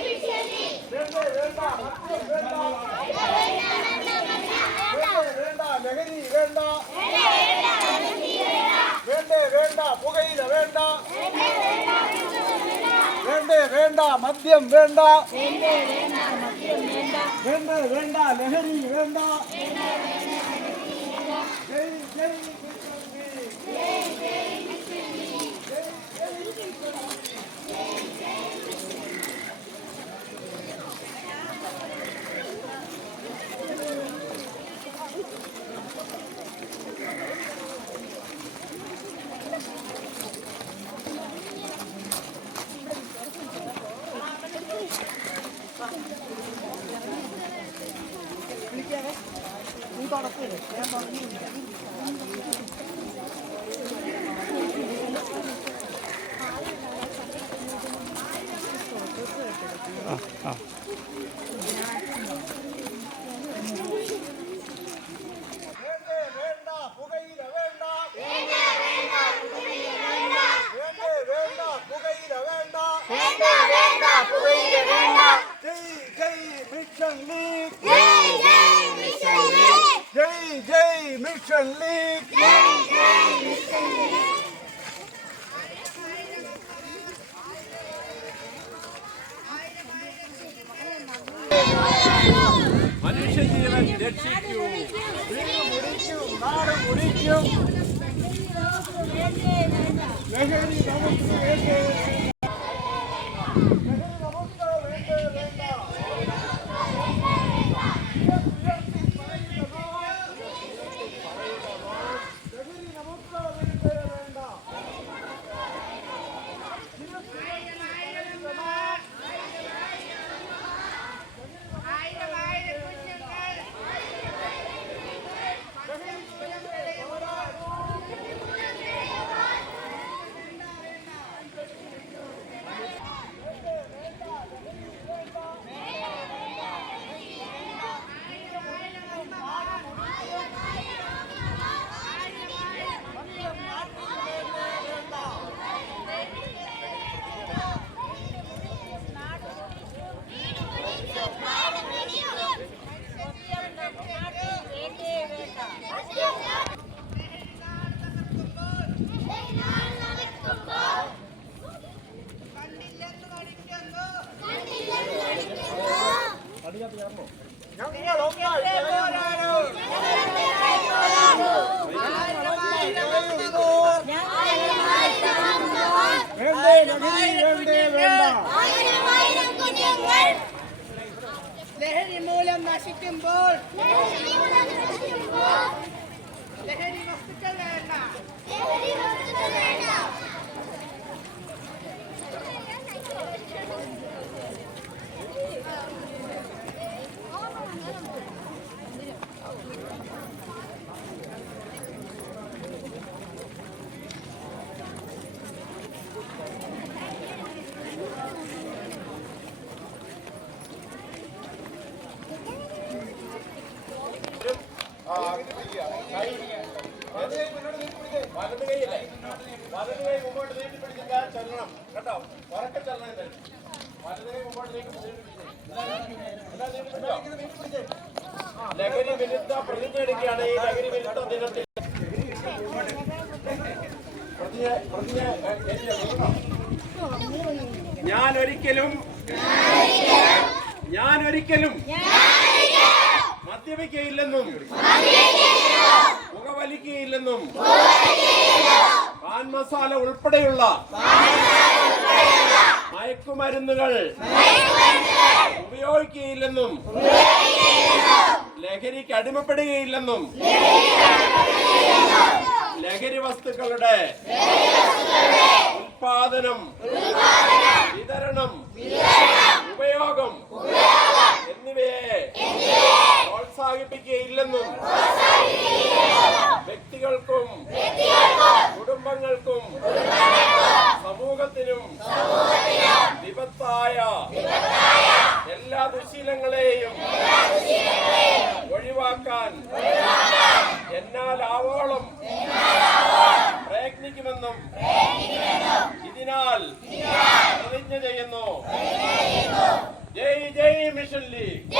விஷயத்தில் வேண்டாம் வேண்டாம் மற்றும் வேண்டாம் வேண்டாம் நெகரி வேண்டாம் வேண்டே வேண்டாம் புகையில வேண்டாம் வேண்டே வேண்டாம் மத்தியம் வேண்டாம் வேண்டே வேண்டாம் நெகரி வேண்டாம் Jai Jai 嗯好的好的好的好的好的好的好的好的好的好的好的好的好的 Mission League! Yay, yay, Mission League! மனுஷ ஜீவன் ரட்சிக்கும் முடிக்கும் நாடு முடிக்கும் Bulan masih timbul. Leheri bulan masih timbul. Leheri waktu celana. Leheri waktu. വലത് കൈയില്ലേ വലത് കൈ മുമ്പോട്ട് നീട്ടി പിടിച്ചിട്ട് ചെല്ലണം കേട്ടോ ഉറക്കെ ചെല്ലണം ഇത്. വലത് കൈ മുമ്പോട്ട് നീട്ടി പിടിച്ചിട്ട് എല്ലാം നീട്ടി പിടിച്ചോ? ലഹരി വിരുദ്ധ പ്രതിജ്ഞ എടുക്കുകയാണ് ഈ ലഹരി വിരുദ്ധ ദിനത്തിൽ? ഞാൻ ഒരിക്കലും ഞാൻ ഒരിക്കലും മദ്യപിക്കയില്ലെന്നും പുകവലിക്കുകയില്ലെന്നും പാൻ മസാല ഉൾപ്പെടെയുള്ള മയക്കുമരുന്നുകൾ ഉപയോഗിക്കുകയില്ലെന്നും ലഹരിക്ക് അടിമപ്പെടുകയില്ലെന്നും ലഹരി വസ്തുക്കളുടെ ഉൽപാദനം വിതരണം ഉപയോഗം ചെയ്യില്ലെന്നും വ്യക്തികൾക്കും കുടുംബങ്ങൾക്കും സമൂഹത്തിനും വിപത്തായ എല്ലാ ദുശീലങ്ങളെയും ഒഴിവാക്കാൻ എന്നാലാവോളം പ്രയത്നിക്കുമെന്നും ഇതിനാൽ പ്രതിജ്ഞ ചെയ്യുന്നു. ജയ് ജയ് മിഷൻ ലീഗ്.